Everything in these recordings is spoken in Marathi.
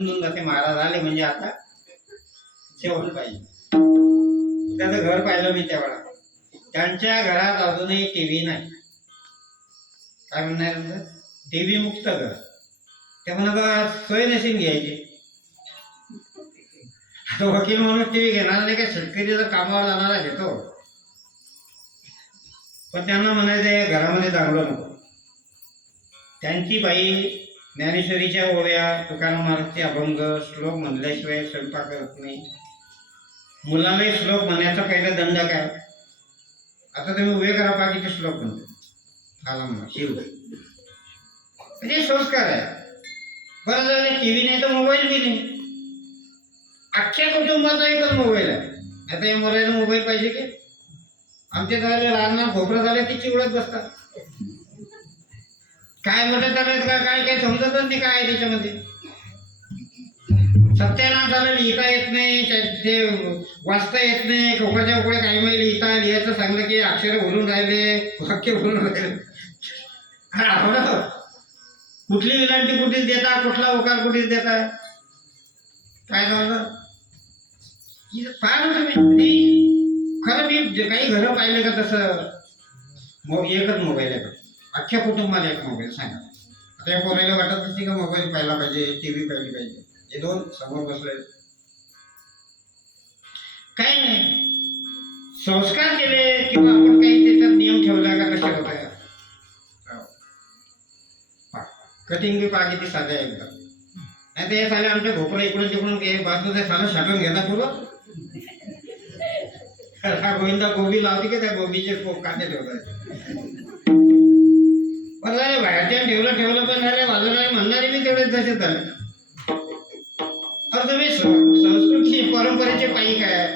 समजून जाते महाराज आले म्हणजे आता जेवण पाहिजे. त्याचं घर पाहिलं मी तेवढा त्यांच्या घरात अजूनही टीव्ही नाही. काय म्हणणार टीव्ही मुक्त घर. ते म्हणा सोय नसेल घ्यायची. आता वकील म्हणून टीव्ही घेणार नाही का? शेतकरी जर कामावर जाणारा घेतो. पण त्यांना म्हणायचं घरामध्ये दांगलो नको. त्यांची बाई ज्ञानेश्वरीच्या ओव्या तुकाराम अभंग श्लोक म्हणल्याशिवाय स्वयंपाक करत नाही. मुलालाही श्लोक म्हणायचा पहिला दंड काय? आता तुम्ही उभे करा बाकीचे श्लोक म्हणतो. आला शिव. म्हणजे संस्कार आहे. बरं झालं टी व्ही नाही तर मोबाईल बी नाही. अख्ख्या कुटुंबाचा एकच मोबाईल आहे. आता या मोबाईल मोबाईल पाहिजे की आमच्या झाले लहान लहान झाल्या झाले ती चिवडत बसतात. काय मोठं चालत का? काय काय समजतच नाही काय त्याच्यामध्ये. सत्यानाश झालं लिहिता येत नाही त्या- ते वाचता येत नाही खोकाच्या उकडे काही वेळ लिहिता लिहायचं सांगलं की अक्षर बोलून राहिले वाक्य बोलून राहिले. हो कुठली विलांटी कुठेच देता कुठला उकार कुठेच देता? काय झालं? पाहिलं तुम्ही. खरं मी काही घरं पाहिलं का तसं मो एकच मोबाईल आहे. अख्ख्या कुटुंबाला एक मोबाईल सांगा आता या पोरायला वाटत नाही का मोबाईल पाहिला पाहिजे टी व्ही पाहिली पाहिजे हे दोन समोर बसले। काही नाही। संस्कार केले किंवा आपण काही त्याच्यात नियम ठेवला का कशा होता कटिंग बी पहा किती साध्या आहे एकदम नाही ते साले आमच्या भोपळा इकडून तिकडून काही बाजू ते साला शाटून घेता पूर्व हा गोविंदा गोबी लावते की त्या गोबीचे कांदे ठेवतात पण बाहेरच्या ठेवलं ठेवलं पण झाले बाजूला म्हणणारे मी तेवढेच जसे झाले अरे तुम्ही संस्कृतीची परंपरेचे पायी काय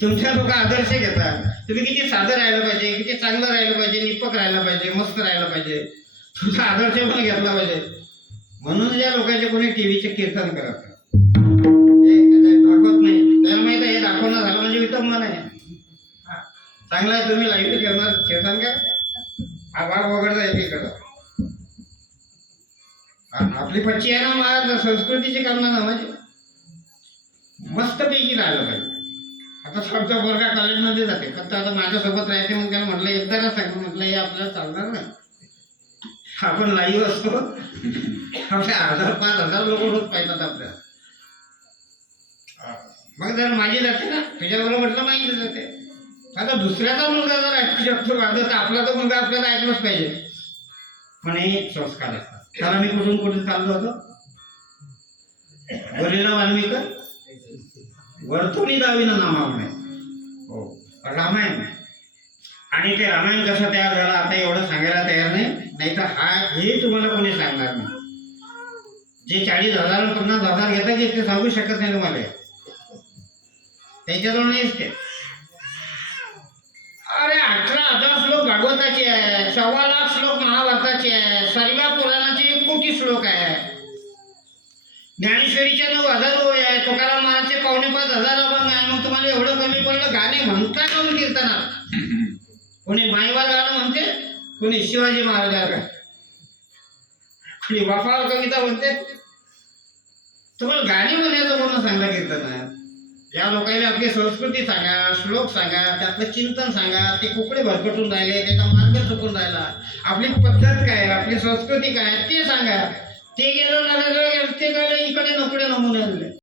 तुमच्या लोक आदर्श घेतात. तुम्ही किती साधं राहिलं पाहिजे किती चांगलं राहिलं पाहिजे निपक राहिलं पाहिजे मस्त राहिलं पाहिजे. तुमचा आदर्श पण घेतला पाहिजे. म्हणून या लोकांचे कोणी टीव्हीचे कीर्तन करत नाही. दाखवत नाही. त्याला माहीत आहे हे दाखवणं झालं म्हणजे विटंबन आहे. चांगला चांगलं आहे तुम्ही लाइट ठेवणार कीर्तन का? आभाळ वगैरे एकीकडं. हा, आपली पच्ची आहे ना महाराज संस्कृतीची कामना ना म्हणजे मस्तपैकी राहिलं पाहिजे आता आमचा वर्गा कॉलेजमध्ये जाते. फक्त आता माझ्यासोबत राहते मग त्याला म्हटलं एकदा सांगू? म्हटलं हे आपल्याला चालणार नाही. आपण लाईव्ह असतो. आपले हजार पाच हजार लोक रोज पाहितात आपल्याला. मग जर माझी जाते ना तुझ्याबरोबर म्हटलं माझी जाते. आता दुसऱ्याचा मुलगा जर ऐकू शकतो माझं तर आपला तर मुलगा आपल्याला ऐकलंच पाहिजे. पण हे संस्कार असतात. कारण मी कुठून कुठे चाललो होतो? वरील वाल्मिक? वरतुनी दावीनं नामा हो रामायण. आणि ते रामायण कसं तयार झालं आता एवढं सांगायला तयार नाही. नाहीतर हा हे तुम्हाला कोणी सांगणार नाही. जे चाळीस हजार पन्नास हजार घेतात ते सांगू शकत नाही तुम्हाला. त्याच्याजवळ नाहीच ते. अरे अठरा हजार श्लोक भागवताचे आहे. सव्वा श्लोक आहे. ज्ञानेश्वरीच्या नऊ हजार ओळी आहे. तुकाराम महाराजचे पावणे पाच हजार अभंग आहे. मग तुम्हाला एवढं कमी पडलं गाणे म्हणता काऊन कीर्तनात. कोणी मायवाल गाणं म्हणते कोणी शिवाजी महाराजाला कोणी बापावर कविता म्हणते. तुम्हाला गाणी म्हणायचं कोण सांगा कीर्तनात. या लोकांना आपली संस्कृती सांगा श्लोक सांगा त्यातलं चिंतन सांगा ते कुकडे भरकटून राहिले त्याचा मार्ग चुकून राहिला. आपली पद्धत काय आपली संस्कृती काय ते सांगा. ते गेलं ते झालं इकडे नकडे नमुने